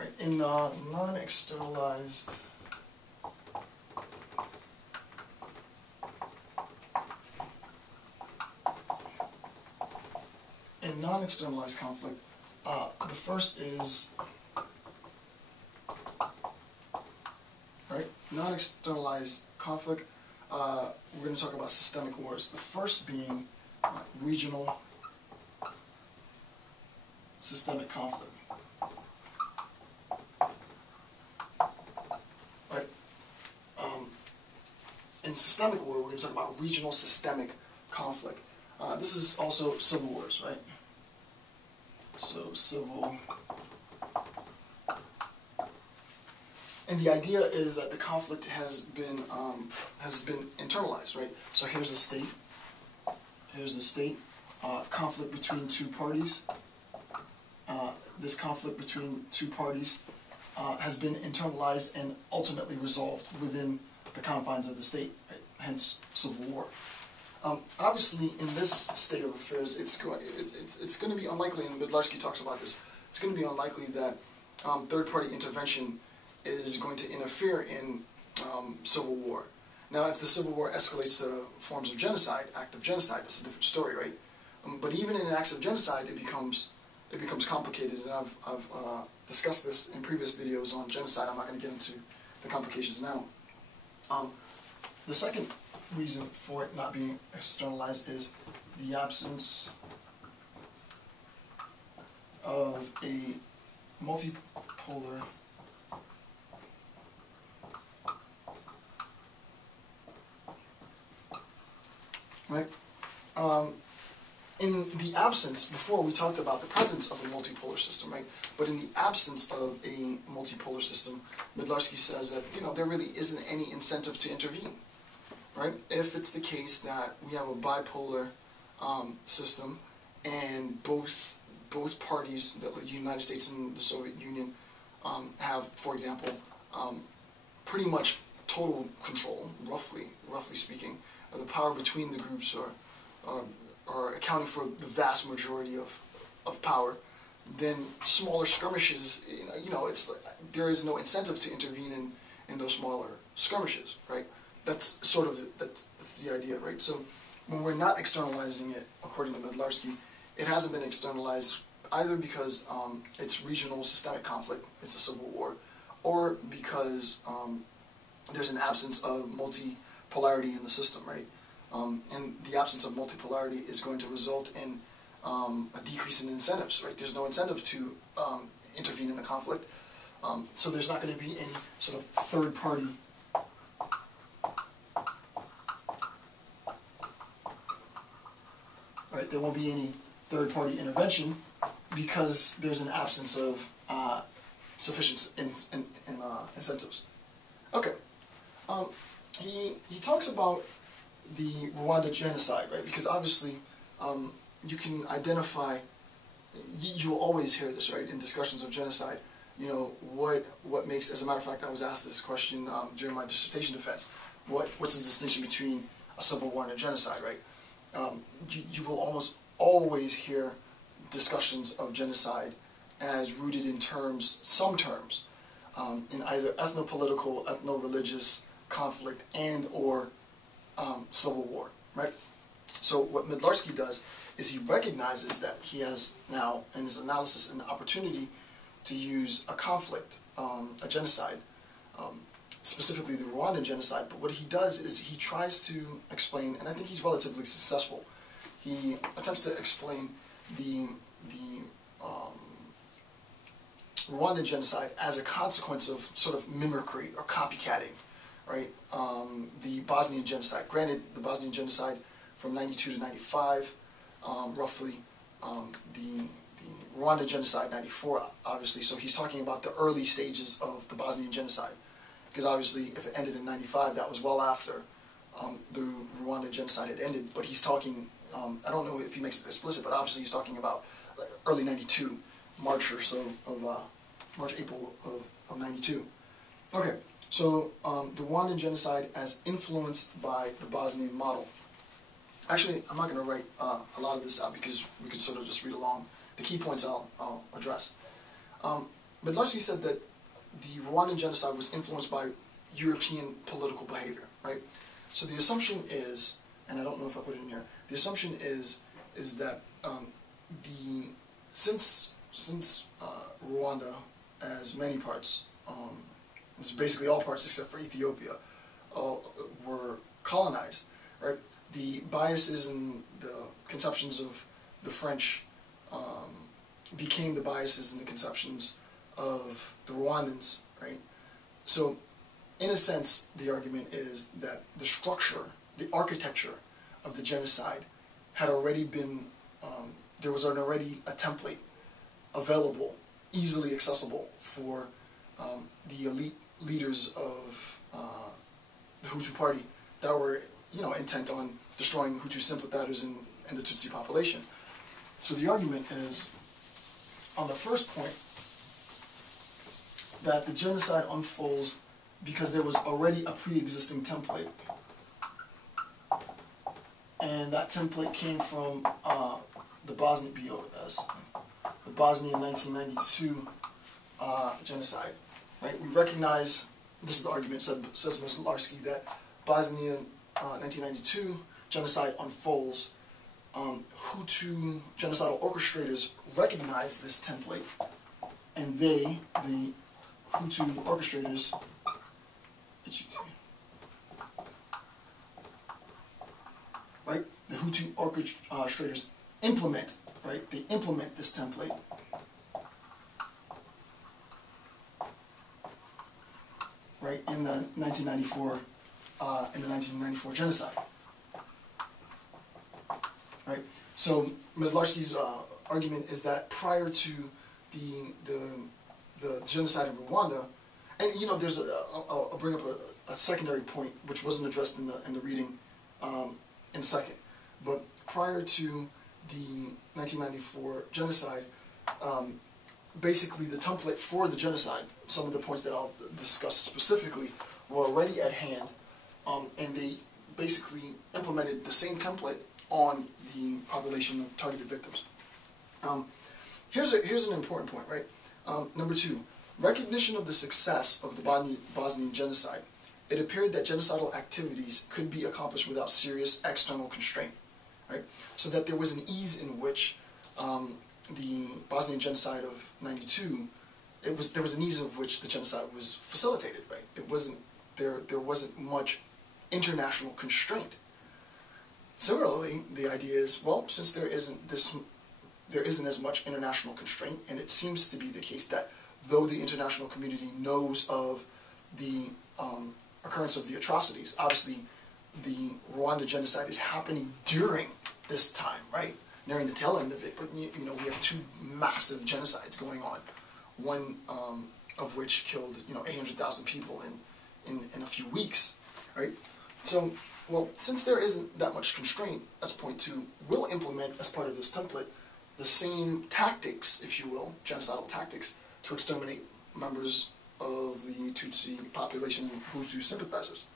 Alright, in non-externalized conflict, the first is, right, non-externalized conflict, we're going to talk about systemic wars. The first being regional systemic conflict. Right? In systemic war, we're going to talk about regional systemic conflict. This is also civil wars, right? So civil, and the idea is that the conflict has been internalized, right? So here's the state. Here's the state. Conflict between two parties. This conflict between two parties has been internalized and ultimately resolved within the confines of the state, right? Hence civil war. Obviously, in this state of affairs, it's going to be unlikely, and Midlarski talks about this, it's going to be unlikely that third-party intervention is going to interfere in civil war. Now, if the civil war escalates to forms of genocide, act of genocide, that's a different story, right? But even in acts of genocide, it becomes complicated, and I've discussed this in previous videos on genocide. I'm not going to get into the complications now. The second reason for it not being externalized is the absence of a multipolar right? In the absence, before we talked about the presence of a multipolar system, right? But in the absence of a multipolar system, Midlarski says that, you know, there really isn't any incentive to intervene, right? If it's the case that we have a bipolar system and both parties, the United States and the Soviet Union, have, for example, pretty much total control, roughly speaking, of the power between the groups, or accounting for the vast majority of power, then smaller skirmishes, there is no incentive to intervene in those smaller skirmishes, right? That's sort of that's the idea, right? So when we're not externalizing it, according to Midlarski, it hasn't been externalized either because it's regional systemic conflict, it's a civil war, or because there's an absence of multipolarity in the system, right? And the absence of multipolarity is going to result in a decrease in incentives, right? There's no incentive to intervene in the conflict, so there's not going to be any sort of third party right? There won't be any third party intervention because there's an absence of sufficient incentives. Okay. He talks about the Rwandan Genocide, right? Because obviously you can identify, you will always hear this, right, in discussions of genocide, you know, what makes, as a matter of fact, I was asked this question during my dissertation defense, what's the distinction between a civil war and a genocide, right? You will almost always hear discussions of genocide as rooted in some terms, in either ethno-political, ethno-religious conflict and or civil war, right? So what Midlarski does is he recognizes that he has now, in his analysis, an opportunity to use a conflict, a genocide, specifically the Rwandan Genocide, but what he does is he tries to explain, and I think he's relatively successful, he attempts to explain the Rwandan Genocide as a consequence of sort of mimicry or copycatting, right? The Bosnian Genocide. Granted, the Bosnian Genocide from 92 to 95, roughly, the Rwandan Genocide, 94, obviously, so he's talking about the early stages of the Bosnian Genocide. Because obviously, if it ended in 95, that was well after the Rwandan Genocide had ended. But he's talking, I don't know if he makes it explicit, but obviously he's talking about early 92, March or so of, March, April of 92. Okay, so the Rwandan Genocide as influenced by the Bosnian model. Actually, I'm not going to write a lot of this out because we could sort of just read along. The key points I'll address. Midlarski said that the Rwandan genocide was influenced by European political behavior, right? So the assumption is, and I don't know if I put it in here, the assumption is that since Rwanda, as many parts, it's basically all parts except for Ethiopia, were colonized, right? The biases and the conceptions of the French became the biases and the conceptions of the Rwandans, right? So, in a sense, the argument is that the structure, the architecture of the genocide had already been, there was already a template available, easily accessible for the elite leaders of the Hutu party that were, intent on destroying Hutu sympathizers and the Tutsi population. So the argument is, on the first point, that the genocide unfolds because there was already a pre-existing template. And that template came from the Bosnian the Bosnian 1992 genocide. Right? We recognize, this is the argument, says Midlarski, that Bosnian 1992 genocide unfolds. Hutu genocidal orchestrators recognize this template, and they, the Hutu orchestrators, right? The Hutu orchestrators implement, right? They implement this template. Right, in the 1994 genocide. Right. So Midlarski's argument is that prior to the genocide in Rwanda, and there's I'll bring up a secondary point which wasn't addressed in the reading in a second, but prior to the 1994 genocide, basically the template for the genocide, some of the points that I'll discuss specifically, were already at hand, and they basically implemented the same template on the population of targeted victims. Here's an important point, right? Number 2, recognition of the success of the Bosnian genocide. It appeared that genocidal activities could be accomplished without serious external constraint, right? So that there was an ease in which the Bosnian genocide of '92, there was an ease of which the genocide was facilitated, right? There wasn't much international constraint. Similarly, the idea is, well, since there isn't as much international constraint, and it seems to be the case that though the international community knows of the occurrence of the atrocities, obviously the Rwanda genocide is happening during this time, right? Nearing the tail end of it, but we have 2 massive genocides going on, one of which killed 800,000 people in a few weeks, right? So, well, since there isn't that much constraint, that's point 2, we'll implement as part of this template the same tactics, if you will, genocidal tactics, to exterminate members of the Tutsi population and Hutu sympathizers.